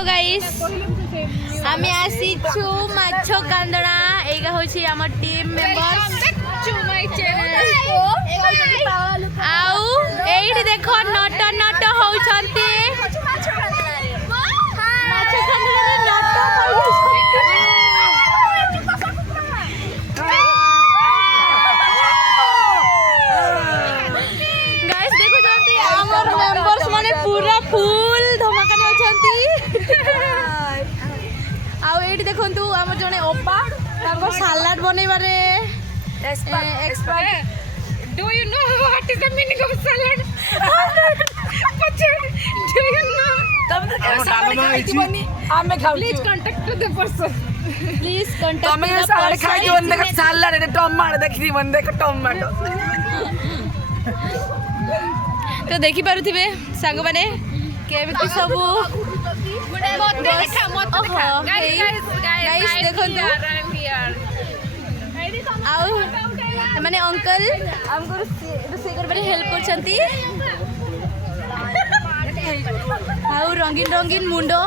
Hello guys आम आसीचु माछ कांदना एगा होछि हमर टीम मेंबर्स आउ एठी देखो नट नट होउछंती माछ कांदना नट गाइस देखो जंती हमर मेंबर्स माने पूरा फुल धमाका ने अछंती आउ एठी देखंतु हमर जने ओपा ताको सलाड बनेबारे expert Do you know what is the meaning of salad? Do you know? Please contact to the person. Please contact तमे सारे खाई बंदे का सलाड रे टमाटो देखि बंदे का टमाटो तो देखि पारुथिबे सांग माने केमिति सब मत देखा गाइस देखंतु आउ माने अंकल हमको रोषेई करबारे हेल्प करछंती आउ रंगीन रंगीन मुंडो